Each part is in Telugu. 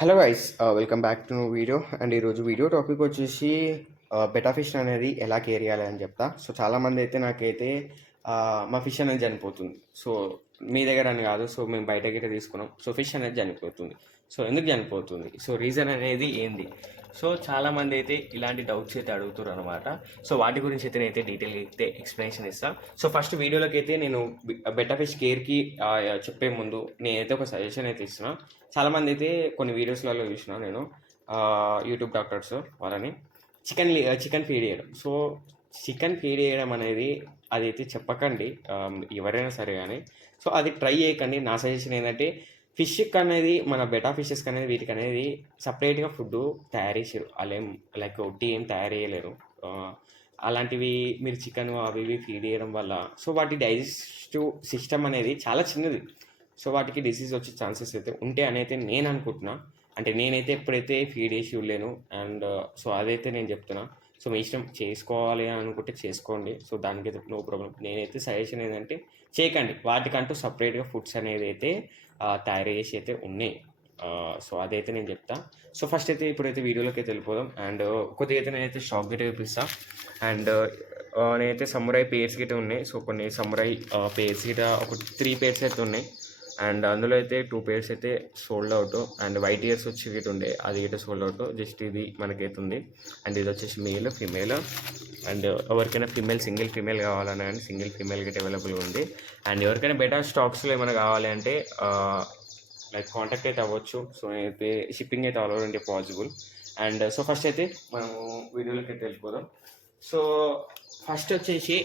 Hello guys, welcome back to video. And ఈరోజు వీడియో టాపిక్ వచ్చేసి బెటా ఫిష్ అనేది ఎలా కేర్ చేయాలి అని చెప్తా. సో చాలామంది అయితే నాకైతే మా ఫిష్ అనేది చనిపోతుంది. సో మీ దగ్గర అని కాదు, సో మేము బయట గిట్ట తీసుకున్నాం. సో ఫిష్ అనేది చనిపోతుంది. సో ఎందుకు చనిపోతుంది, సో రీజన్ అనేది ఏంది? సో చాలామంది అయితే ఇలాంటి డౌట్స్ అయితే అడుగుతారు అనమాట. సో వాటి గురించి అయితే నేనైతే డీటెయిల్గా అయితే ఎక్స్ప్లెనేషన్ ఇస్తాను. సో ఫస్ట్ వీడియోలోకి అయితే నేను బెటా ఫిష్ కేర్కి చెప్పే ముందు నేనైతే ఒక సజెషన్ అయితే ఇస్తున్నాను. చాలామంది అయితే కొన్ని వీడియోస్లలో చూసిన నేను యూట్యూబ్ డాక్టర్స్ వాళ్ళని చికెన్ ఫీడ్ చేయడం. సో చికెన్ ఫీడ్ చేయడం అనేది అది అయితే చెప్పకండి, ఎవరైనా సరే కానీ. సో అది ట్రై చేయకండి. నా సజెషన్ ఏంటంటే ఫిష్కి అనేది మన బెటా ఫిషెస్కి అనేది వీటికి అనేది సపరేట్గా ఫుడ్ తయారు చేసారు. వాళ్ళేం లైక్ ఒట్టి ఏం తయారు చేయలేరు. అలాంటివి మీరు చికెన్ అవి ఇవి ఫీడ్ చేయడం వల్ల సో వాటి డైజెస్టివ్ సిస్టమ్ అనేది చాలా చిన్నది. సో వాటికి డిసీజ్ వచ్చే ఛాన్సెస్ అయితే ఉంటాయి అని అయితే నేను అనుకుంటున్నా. అంటే నేనైతే ఎప్పుడైతే ఫీడ్ చేసి చూడలేను. అండ్ సో అదైతే నేను చెప్తున్నా. సో మీ ఇష్టం, చేసుకోవాలి అని అనుకుంటే చేసుకోండి. సో దానికైతే నో ప్రాబ్లం. నేనైతే సజెషన్ ఏంటంటే చేయకండి. వాటికంటూ సపరేట్గా ఫుడ్స్ అనేది అయితే తయారు చేసి అయితే ఉన్నాయి. సో అదైతే నేను చెప్తా. సో ఫస్ట్ అయితే ఇప్పుడైతే వీడియోలోకి అయితే వెళ్ళిపోదాం. అండ్ కొద్దిగా అయితే నేనైతే షాక్ గిట్ట చూపిస్తాను. అండ్ నేనైతే సమురై పేర్స్ గిట్ట ఉన్నాయి. సో కొన్ని సమురై పేర్స్ గిట్ట ఒక 3 పేర్స్ అయితే ఉన్నాయి. అండ్ అందులో అయితే 2 పేర్స్ అయితే sold out. And white hairs వచ్చి గిట్ ఉండే అది గిట్ట సోల్డ్ అవుట్. జస్ట్ ఇది మనకైతే ఉంది. అండ్ ఇది వచ్చేసి మేల్ ఫీమేల్. అండ్ ఎవరికైనా సింగిల్ ఫీమేల్ కావాలన్నా కానీ సింగిల్ ఫీమేల్ గిట్ అవైలబుల్గా ఉంది. అండ్ ఎవరికైనా బెటర్ స్టాక్స్లో ఏమైనా కావాలి అంటే లైక్ కాంటాక్ట్ అయితే అవ్వచ్చు. సో అయితే షిప్పింగ్ అయితే all over India possible. And so first అయితే మనము వీడియోలోకి అయితే వెళ్ళిపోదాం. సో ఫస్ట్ వచ్చేసి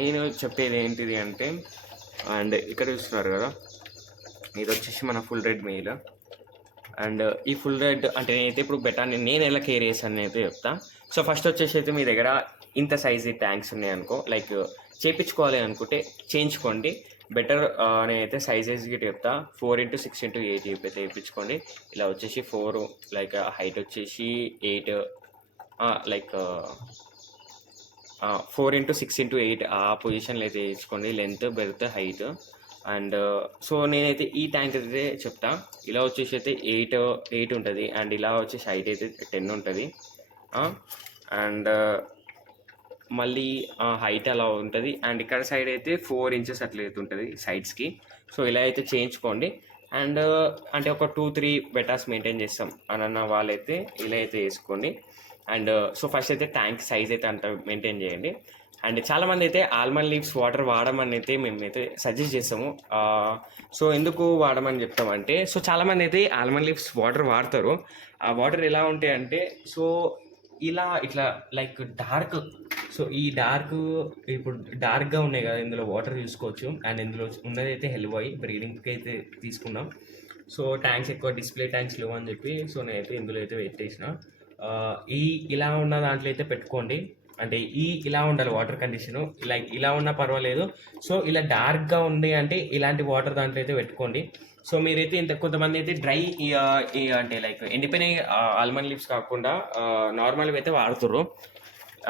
నేను చెప్పేది ఏంటిది అంటే, అండ్ ఇక్కడ చూస్తున్నారు కదా, ఇది వచ్చేసి మన ఫుల్ రెడ్ మెయిల్. అండ్ ఈ ఫుల్ రెడ్ అంటే నేనైతే ఇప్పుడు బెటాన్ని నేను ఎలా కేర్ చేశాను అయితే చెప్తా. సో ఫస్ట్ వచ్చేసి అయితే మీ దగ్గర ఇంత సైజు ట్యాంక్స్ ఉన్నాయి అనుకో, లైక్ చేయించుకోవాలి అనుకుంటే చేయించుకోండి. బెటర్ నేనైతే సైజెస్ గిట్ చెప్తా. 4x6x8 అయితే చేయించుకోండి. ఇలా వచ్చేసి 4, లైక్ హైట్ వచ్చేసి 8, లైక్ 4x6x8 ఆ పొజిషన్లో అయితే వేయించుకోండి. Length, berth, height. And so నేనైతే ఈ ట్యాంక్ అయితే చెప్తా. ఇలా వచ్చేసి అయితే 8 ఉంటుంది. అండ్ ఇలా వచ్చేసి హైట్ అయితే 10 ఉంటుంది. అండ్ మళ్ళీ హైట్ అలా ఉంటుంది. అండ్ ఇక్కడ సైడ్ అయితే 4 ఇంచెస్ అట్లా అయితే ఉంటుంది సైడ్స్కి. సో ఇలా అయితే చేయించుకోండి. అండ్ అంటే ఒక 2-3 బెటాస్ మెయింటైన్ చేస్తాం అన్న వాళ్ళైతే ఇలా అయితే వేసుకోండి. అండ్ సో ఫస్ట్ అయితే ట్యాంక్ సైజ్ అయితే అంత మెయింటైన్ చేయండి. అండ్ చాలామంది అయితే ఆల్మండ్ లీవ్స్ వాటర్ వాడమని అయితే మేమైతే సజెస్ట్ చేస్తాము. సో ఎందుకు వాడమని చెప్తామంటే, సో చాలామంది అయితే ఆల్మండ్ లీవ్స్ వాటర్ వాడతారు. ఆ వాటర్ ఎలా ఉంటాయి అంటే, సో ఇట్లా లైక్ డార్క్. సో ఈ డార్క్ ఇప్పుడు డార్క్గా ఉన్నాయి కదా, ఇందులో వాటర్ చూసుకోవచ్చు. అండ్ ఇందులో ఉన్నది అయితే హెల్బాయ్ బ్రీడింగ్కి అయితే తీసుకున్నాం. సో ట్యాంక్స్ ఎక్కువ డిస్ప్లే ట్యాంక్స్ లేవు అని చెప్పి సో నేనైతే ఇందులో అయితే పెట్టేసిన. ఇలా ఉన్న దాంట్లో అయితే పెట్టుకోండి. అంటే ఇలా ఉండాలి వాటర్ కండిషను. లైక్ ఇలా ఉన్నా పర్వాలేదు. సో ఇలా డార్క్గా ఉంది అంటే ఇలాంటి వాటర్ దాంట్లో అయితే పెట్టుకోండి. సో మీరైతే కొంతమంది అయితే డ్రై అంటే లైక్ ఎండిపోయిన ఆల్మండ్ లీవ్స్ కాకుండా నార్మల్గా అయితే వాడుతుర్రు.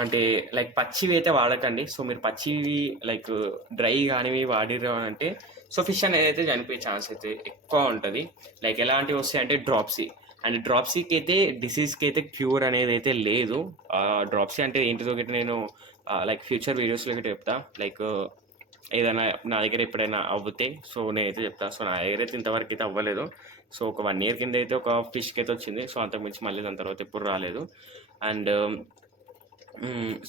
అంటే లైక్ పచ్చివి అయితే వాడకండి. సో మీరు పచ్చివి లైక్ డ్రై కానివి వాడిర్రు అంటే సో ఫిష్ అనేది అయితే చనిపోయే ఛాన్స్ అయితే ఎక్కువ ఉంటుంది. లైక్ ఎలాంటివి వస్తాయి అంటే డ్రాప్సీ. అండ్ డ్రాప్సీకి అయితే డిసీజ్కి అయితే క్యూర్ అనేది అయితే లేదు. డ్రాప్సీ అంటే ఏంటిదో గిట్ట నేను లైక్ ఫ్యూచర్ వీడియోస్లో గిట్ట చెప్తా. లైక్ ఏదైనా నా దగ్గర ఎప్పుడైనా అవ్వుతే సో నేనైతే చెప్తా. సో నా దగ్గర అయితే ఇంతవరకు అయితే అవ్వలేదు. సో ఒక 1 year కింద అయితే ఒక ఫిష్కి అయితే వచ్చింది. సో అంతకుమించి మళ్ళీ దాని తర్వాత ఎప్పుడు రాలేదు. అండ్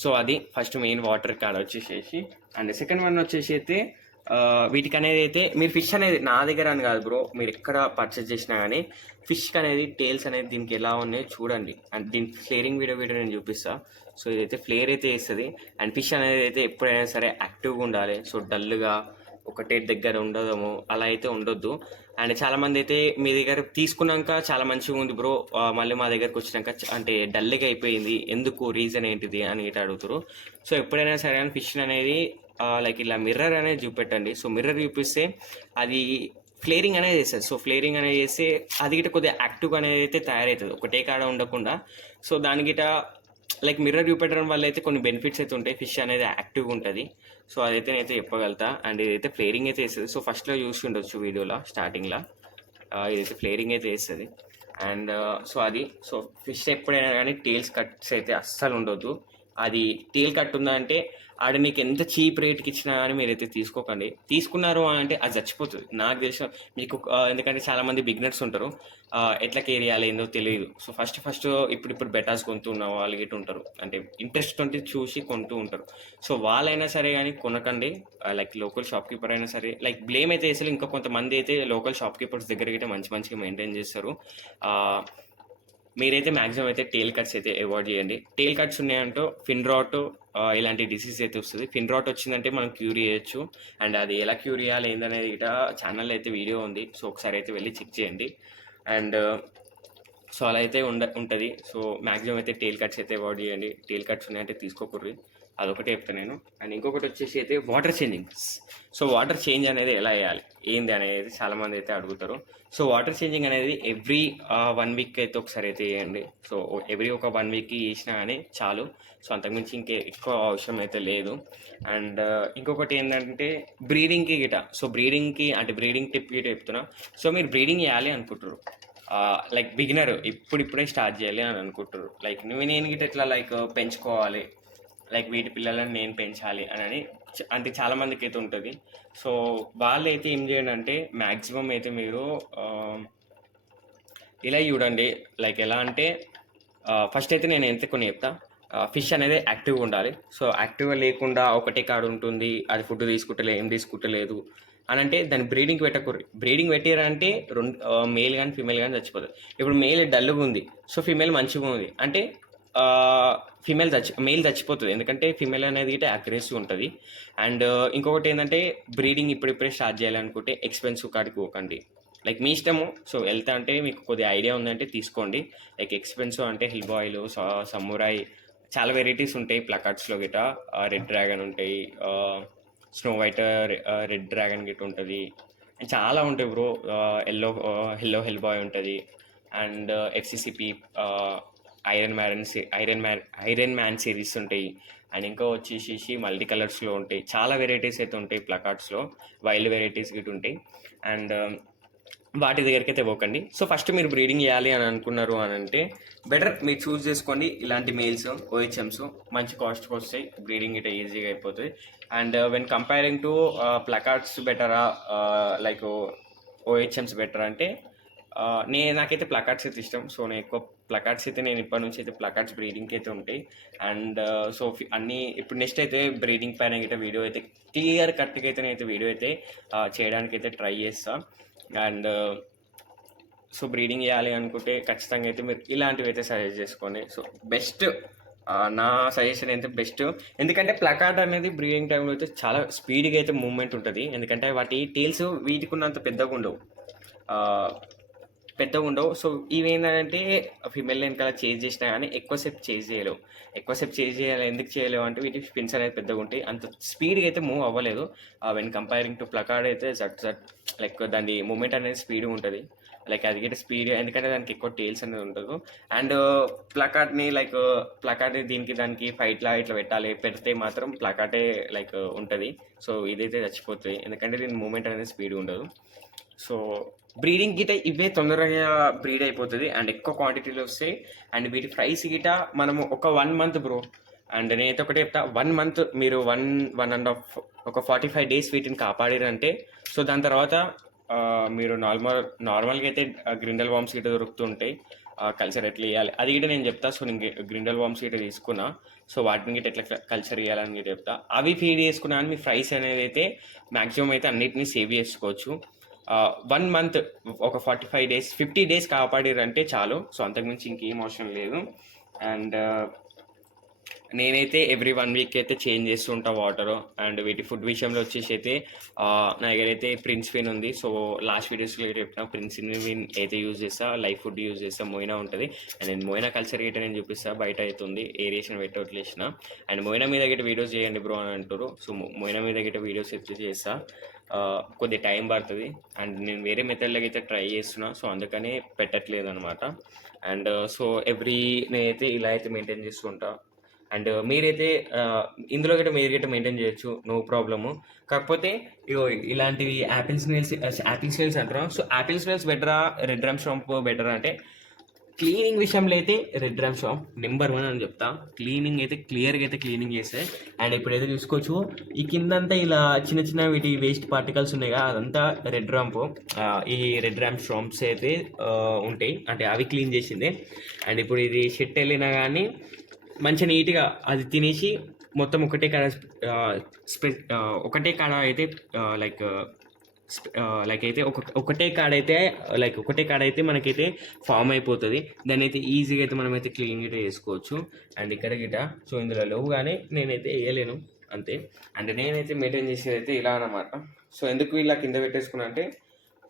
సో అది ఫస్ట్ మెయిన్ వాటర్ కాడ వచ్చేసేసి. అండ్ సెకండ్ వన్ వచ్చేసి అయితే వీటికి అనేది అయితే మీరు ఫిష్ అనేది నా దగ్గర అని కాదు బ్రో, మీరు ఎక్కడ పర్చేస్ చేసినా కానీ ఫిష్కి అనేది టేల్స్ అనేది దీనికి ఎలా ఉన్నాయో చూడండి. అండ్ దీని ఫ్లేరింగ్ వీడియో నేను చూపిస్తాను. సో ఇదైతే ఫ్లేర్ అయితే వేస్తుంది. అండ్ ఫిష్ అనేది అయితే ఎప్పుడైనా సరే యాక్టివ్గా ఉండాలి. సో డల్గా ఒకటే దగ్గర ఉండదము అలా అయితే ఉండొద్దు. అండ్ చాలామంది అయితే మీ దగ్గర తీసుకున్నాక చాలా మంచిగా ఉంది బ్రో, మళ్ళీ మా దగ్గరకు వచ్చినాక అంటే డల్గా అయిపోయింది, ఎందుకు, రీజన్ ఏంటిది అని ఇట్లా అడుగుతారు. సో ఎప్పుడైనా సరే అని ఫిష్ అనేది లైక్ ఇలా మిర్రర్ అనేది చూపెట్టండి. సో మిర్రర్ చూపిస్తే అది ఫ్లేరింగ్ అనేది చేస్తుంది. సో ఫ్లేరింగ్ అనేది చేస్తే అది గిట్ట కొద్దిగా యాక్టివ్గా అనేది అయితే తయారవుతుంది, ఒకటే కాడ ఉండకుండా. సో దాని గిట్ట లైక్ మిర్రర్ చూపెట్టడం వల్ల అయితే కొన్ని బెనిఫిట్స్ అయితే ఉంటాయి. ఫిష్ అనేది యాక్టివ్గా ఉంటుంది. సో అదైతే నేనైతే చెప్పగలుగుతా. అండ్ ఇదైతే ఫ్లేరింగ్ అయితే వేస్తుంది. సో ఫస్ట్లో చూసి ఉండొచ్చు వీడియోలో స్టార్టింగ్లో, ఇదైతే ఫ్లేరింగ్ అయితే వేస్తుంది. అండ్ సో అది సో ఫిష్ ఎప్పుడైనా కానీ టేల్స్ కట్స్ అయితే అస్సలు ఉండొద్దు. అది టేల్ కట్ ఉందా అంటే ఆడ మీకు ఎంత చీప్ రేట్కి ఇచ్చినా కానీ మీరైతే తీసుకోకండి. తీసుకున్నారు అని అంటే అది చచ్చిపోతుంది నాకు తెలిసిన మీకు. ఎందుకంటే చాలామంది బిగినర్స్ ఉంటారు, ఎట్లా కేర్ చేయాలి ఏందో తెలియదు. సో ఫస్ట్ ఇప్పుడు బెటాస్ కొంటున్న వాళ్ళు గిట్ట ఉంటారు, అంటే ఇంట్రెస్ట్ ఉంటే చూసి కొంటూ ఉంటారు. సో వాళ్ళైనా సరే కానీ కొనకండి. లైక్ లోకల్ షాప్ కీపర్ అయినా సరే, లైక్ బ్లేమ్ అయితే అసలు ఇంకా కొంతమంది అయితే లోకల్ షాప్ కీపర్స్ దగ్గర అయితే మంచిగా మెయింటైన్ చేస్తారు. మీరైతే మ్యాక్సిమం అయితే టేల్ కట్స్ అయితే అవాయిడ్ చేయండి. టేల్ కట్స్ ఉన్నాయంటూ ఫిన్ రాట్ ఇలాంటి డిసీజ్ అయితే వస్తుంది. ఫిన్ రాట్ వచ్చిందంటే మనం క్యూర్ చేయొచ్చు. అండ్ అది ఎలా క్యూర్ చేయాలి ఏందనేది ఇట ఛానల్ అయితే వీడియో ఉంది, సో ఒకసారి అయితే వెళ్ళి చెక్ చేయండి. అండ్ సో అలా అయితే ఉంటుంది. సో మ్యాక్సిమం అయితే టేల్ కట్స్ అయితే అవాయిడ్ చేయండి. టేల్ కట్స్ ఉన్నాయంటే తీసుకోకూడదు, అదొకటే చెప్తాను నేను. అండ్ ఇంకొకటి వచ్చేసి అయితే water changing. So water change అనేది ఎలా చేయాలి ఏంది అనేది చాలామంది అయితే అడుగుతారు. సో వాటర్ చేంజింగ్ అనేది ఎవ్రీ 1 వీక్ అయితే ఒకసారి అయితే చేయండి. సో ఎవ్రీ ఒక 1 వీక్కి చేసినా కానీ చాలు. సో అంతకుమించి ఎక్కువ అవసరం అయితే లేదు. అండ్ ఇంకొకటి ఏంటంటే బ్రీడింగ్కి గిట. సో బ్రీడింగ్కి అంటే బ్రీడింగ్ టిప్ గిట చెప్తున్నా. సో మీరు బ్రీడింగ్ చేయాలి అనుకుంటారు, లైక్ బిగినర్ ఇప్పుడిప్పుడే స్టార్ట్ చేయాలి అని అనుకుంటారు. లైక్ నేను గిట ఎట్లా లైక్ పెంచుకోవాలి, లైక్ వీటి పిల్లలను నేను పెంచాలి అని అంటే చాలామందికి అయితే ఉంటుంది. సో వాళ్ళు అయితే ఏం చేయండి అంటే మ్యాక్సిమం అయితే మీరు ఇలా చూడండి. లైక్ ఎలా అంటే ఫస్ట్ అయితే నేను ఎంత కొన్ని చెప్తా. ఫిష్ అనేది యాక్టివ్గా ఉండాలి. సో యాక్టివ్గా లేకుండా ఒకటే కాడు ఉంటుంది, అది ఫుడ్ తీసుకుంటలేదు ఏం తీసుకుంటలేదు అని అంటే దాన్ని బ్రీడింగ్ పెట్టకూడదు. బ్రీడింగ్ పెట్టారంటే మేల్ కానీ ఫీమేల్ కానీ చచ్చిపోతుంది. ఇప్పుడు మేల్ డల్గా ఉంది, సో ఫీమేల్ మంచిగా ఉంది అంటే మేల్ చచ్చిపోతుంది. ఎందుకంటే ఫీమేల్ అనేది గిట్ట అగ్రెసివ్ ఉంటుంది. అండ్ ఇంకొకటి ఏంటంటే బ్రీడింగ్ ఇప్పుడిప్పుడే స్టార్ట్ చేయాలనుకుంటే ఎక్స్పెన్సివ్ కాడికి పోకండి. లైక్ మీ ఇష్టము. సో వెళ్తా అంటే మీకు కొద్దిగా ఐడియా ఉందంటే తీసుకోండి. లైక్ ఎక్స్పెన్సివ్ అంటే హిల్ బాయిలు, సమురాయ్, చాలా వెరైటీస్ ఉంటాయి ప్లకార్డ్స్లో గిట్ట. రెడ్ డ్రాగన్ ఉంటాయి, స్నో వైట్ రెడ్ డ్రాగన్ గిట్ట ఉంటుంది, అండ్ చాలా ఉంటాయి బ్రో. హిల్ బాయ్ ఉంటుంది. అండ్ ఎఫ్సిసిపి ఐరన్ మ్యాన్ సిరీస్ ఉంటాయి. అండ్ ఇంకా వచ్చేసి మల్టీ కలర్స్లో ఉంటాయి, చాలా వెరైటీస్ అయితే ఉంటాయి ప్లకార్డ్స్లో, వైల్డ్ వెరైటీస్ గిట్ట ఉంటాయి. అండ్ వాటి దగ్గరికి అయితే పోకండి. సో ఫస్ట్ మీరు బ్రీడింగ్ చేయాలి అని అనుకున్నారు అని అంటే బెటర్ మీరు చూస్ చేసుకోండి. ఇలాంటి మేల్స్ ఓహెచ్ఎమ్స్ మంచి కాస్ట్కి వస్తాయి, బ్రీడింగ్ ఇట్లా ఈజీగా అయిపోతుంది. And when comparing to placards బెటరా లైక్ ఓహెచ్ఎమ్స్ బెటర్ అంటే నాకైతే ప్లకార్డ్స్ అయితే ఇష్టం. సో నేను ఎక్కువ ప్లకార్డ్స్ అయితే నేను ఇప్పటి నుంచి అయితే ప్లకార్డ్స్ బ్రీడింగ్కి అయితే ఉంటాయి. అండ్ సో అన్నీ ఇప్పుడు నెక్స్ట్ అయితే బ్రీడింగ్ పైన అయితే వీడియో అయితే క్లియర్ కట్గా అయితే నేనైతే వీడియో అయితే చేయడానికి అయితే ట్రై చేస్తాను. అండ్ సో బ్రీడింగ్ చేయాలి అనుకుంటే ఖచ్చితంగా అయితే మీరు ఇలాంటివి అయితే సజెస్ట్ చేసుకోండి. సో బెస్ట్ నా సజెషన్ అయితే బెస్ట్. ఎందుకంటే ప్లకార్డ్ అనేది బ్రీడింగ్ టైంలో అయితే చాలా స్పీడ్గా అయితే మూవ్మెంట్ ఉంటుంది. ఎందుకంటే వాటి టేల్స్ వీటికి ఉన్నంత పెద్దగా ఉండవు. సో ఇవి ఏంటంటే ఫిమేల్ వెనకాల చేంజ్ చేసినా కానీ ఎక్కువసేపు చేంజ్ చేయాలి. ఎందుకు చేయలేవు అంటే వీటి స్పిన్స్ అనేది పెద్దగా ఉంటాయి, అంత స్పీడ్గా అయితే మూవ్ అవ్వలేదు. వెన్ కంపేరింగ్ టు ప్లకార్డ్ అయితే జట్ లైక్ దాని మూమెంట్ అనేది స్పీడ్గా ఉంటుంది. లైక్ అది గిట్ట స్పీడ్, ఎందుకంటే దానికి ఎక్కువ టేల్స్ అనేది ఉండదు. అండ్ ప్లకార్డ్ని దానికి ఫైట్లా ఇట్లా పెడితే మాత్రం ప్లకార్డే లైక్ ఉంటుంది. సో ఇదైతే చచ్చిపోతుంది, ఎందుకంటే దీని మూమెంట్ అనేది స్పీడ్ ఉండదు. సో బ్రీడింగ్ గిట ఇవే తొందరగా బ్రీడ్ అయిపోతుంది అండ్ ఎక్కువ క్వాంటిటీలో వస్తాయి. అండ్ వీటి ప్రైస్ గిట మనము ఒక 1 month బ్రో. అండ్ నేనైతే ఒకటే చెప్తా, 1 month మీరు 1.5 ఒక 45 days వీటిని కాపాడారంటే సో దాని తర్వాత మీరు నార్మల్గా అయితే గ్రిండల్ వామ్స్ గిట్ట దొరుకుతుంటాయి. కల్చర్ ఎట్లా వేయాలి అది గిట్ట నేను చెప్తా. సో నేను గ్రిండల్ వామ్స్ గిట్ట తీసుకున్నా, సో వాటిని గిట్ట ఎట్లా కల్చర్ వేయాలని గిట్ట చెప్తా. అవి ఫీడ్ చేసుకున్నా అని మీ ప్రైస్ అనేది అయితే మ్యాక్సిమం అయితే అన్నిటినీ సేవ్ చేసుకోవచ్చు. 1 month ఒక 45 days 50 days కాపాడారంటే చాలు. సో అంతకుమించి ఇంకేం అవసరం లేదు. అండ్ నేనైతే ఎవ్రీ 1 week అయితే చేంజ్ చేస్తూ ఉంటా వాటర్. అండ్ వీటి ఫుడ్ విషయంలో వచ్చేసి అయితే నా దగ్గర అయితే ప్రిన్స్ విన్ ఉంది. సో లాస్ట్ వీడియోస్లో అయితే చెప్పిన ప్రిన్స్ విన్ అయితే యూజ్ చేస్తా, లైఫ్ ఫుడ్ యూజ్ చేస్తా, మోయినా ఉంటుంది. అండ్ నేను మోయినా కల్చర్ గిట్ట నేను చూపిస్తా, బయట అవుతుంది ఏరియేషన్ పెట్టి వదిలేసిన. అండ్ మోయినా మీద గిట్ట వీడియోస్ చేయండి బ్రో అని అంటారు. సో మోయినా మీద గిట్ట వీడియోస్ అయితే చేస్తా, కొద్ది టైం పడుతుంది. అండ్ నేను వేరే మెథడ్లకి అయితే ట్రై చేస్తున్నా, సో అందుకనే పెట్టట్లేదు అనమాట. అండ్ సో నేనైతే ఇలా అయితే మెయింటైన్ చేస్తుంటా. అండ్ మీరైతే ఇందులో గట్రా మీరు గట్రా మెయింటైన్ చేయొచ్చు, నో ప్రాబ్లము. కాకపోతే ఇలాంటివి యాపిల్ స్నేల్స్ అంటారా. సో యాపిల్ స్నేల్స్ బెటరా, రెడ్ డ్రమ్ స్టాంప్ బెటరా అంటే క్లీనింగ్ విషయంలో అయితే రెడ్ డ్రామ్ షాప్ నెంబర్ 1 అని చెప్తా. క్లీనింగ్ అయితే క్లియర్గా అయితే క్లీనింగ్ చేస్తాయి. అండ్ ఇప్పుడైతే చూసుకోవచ్చు ఈ కిందంతా ఇలా చిన్న చిన్న వీటి వేస్ట్ పార్టికల్స్ ఉన్నాయి కదా, అదంతా రెడ్ ర్యాంప్. ఈ రెడ్ ర్యాంప్ షాంప్స్ అయితే ఉంటాయి, అంటే అవి క్లీన్ చేసిందే. అండ్ ఇప్పుడు ఇది షెట్ వెళ్ళినా కానీ మంచిగా నీట్గా అది తినేసి మొత్తం ఒకటే కాడ ఒకటే కాడ అయితే లైక్ అయితే ఒకటే కాడ అయితే మనకైతే ఫామ్ అయిపోతుంది. దాన్ని అయితే ఈజీగా అయితే మనమైతే క్లీన్ గిట్ట చేసుకోవచ్చు. అండ్ ఇక్కడ గిట్ట సో ఇందులో లేవు కానీ నేనైతే వేయలేను అంతే. అండ్ నేనైతే మెయింటైన్ చేసేది అయితే ఇలా అనమాట. సో ఎందుకు ఇలా కింద పెట్టేసుకున్నా అంటే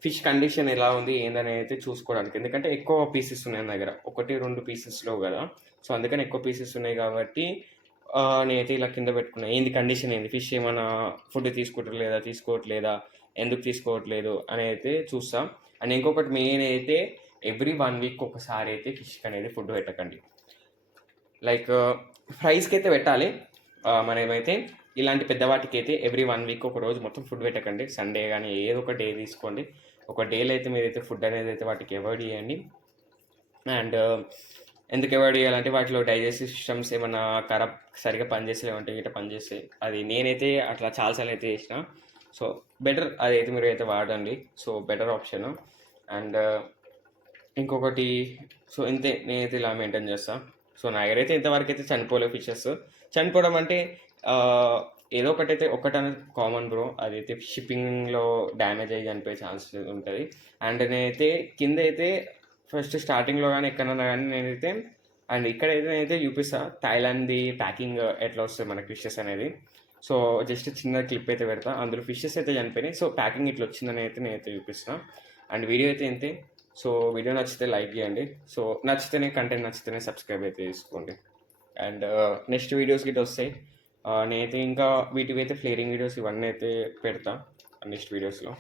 ఫిష్ కండిషన్ ఎలా ఉంది ఏందని అయితే చూసుకోవడానికి. ఎందుకంటే ఎక్కువ పీసెస్ ఉన్నాయి నా దగ్గర, 1-2 పీసెస్లో కదా. సో అందుకని ఎక్కువ పీసెస్ ఉన్నాయి కాబట్టి నేనైతే ఇలా కింద పెట్టుకున్నా. ఏంది కండిషన్ ఏంది, ఫిష్ ఏమైనా ఫుడ్ తీసుకోవట్లేదా, ఎందుకు తీసుకోవట్లేదు అని అయితే చూస్తాం. అండ్ ఇంకొకటి మెయిన్ అయితే ఎవ్రీ 1 వీక్ ఒకసారి అయితే ఫిష్కి అనేది ఫుడ్ పెట్టకండి. లైక్ ఫ్రైస్కి అయితే పెట్టాలి. మనమైతే ఇలాంటి పెద్దవాటికి అయితే ఎవ్రీ 1 వీక్ ఒక రోజు మొత్తం ఫుడ్ పెట్టకండి. సండే కానీ ఏదో ఒక డే తీసుకోండి. ఒక డేలో అయితే మీరైతే ఫుడ్ అనేది అయితే వాటికి అవాయిడ్ చేయండి. అండ్ ఎందుకు అవాయిడ్ చేయాలంటే వాటిలో డైజెస్టివ్ సిస్టమ్స్ ఏమైనా సరిగా పనిచేసేవంటే ఇట్లా పనిచేస్తాయి. అది నేనైతే అట్లా చాలాసార్లు అయితే చేసిన. సో బెటర్ అదైతే మీరు అయితే వాడండి. So better option. అండ్ ఇంకొకటి సో ఇంతే, నేనైతే ఇలా మెయింటైన్ చేస్తాను. సో నా దగ్గర అయితే ఇంతవరకు అయితే చనిపోలేవు ఫిషెస్. చనిపోవడం అంటే ఏదో ఒకటైతే అనేది కామన్ బ్రో, అదైతే షిప్పింగ్లో డ్యామేజ్ అయ్యి చనిపోయే ఛాన్స్ ఉంటుంది. అండ్ నేనైతే కింద అయితే ఫస్ట్ స్టార్టింగ్లో కానీ ఎక్కడన్నా కానీ నేనైతే అండ్ ఇక్కడైతే నేనైతే చూపిస్తాను థాయిలాండ్ది ప్యాకింగ్ ఎట్లా వస్తుంది మనకి ఫిషెస్ అనేది. సో జస్ట్ చిన్న క్లిప్ అయితే పెడతా, అందులో ఫిషెస్ అయితే చనిపోయినాయి. సో ప్యాకింగ్ ఇట్లా వచ్చిందని అయితే నేనైతే చూపిస్తాను. అండ్ వీడియో అయితే ఇంతే. సో వీడియో నచ్చితే లైక్ చేయండి. సో కంటెంట్ నచ్చితేనే సబ్స్క్రైబ్ అయితే చేసుకోండి. అండ్ నెక్స్ట్ వీడియోస్ గిట్ట వస్తాయి. నేనైతే ఇంకా వీటివి అయితే ఫ్లేరింగ్ వీడియోస్ ఇవన్నీ అయితే పెడతా నెక్స్ట్ వీడియోస్లో.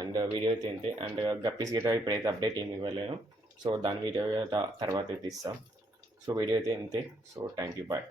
అండ్ వీడియో అయితే ఇంతే. అండ్ గప్పీస్ గిట్ట ఇప్పుడైతే అప్డేట్ ఏమి ఇవ్వలేను. సో దాని వీడియో తర్వాత అయితే ఇస్తాం. సో వీడియో అయితే ఇంతే. So thank you, bye.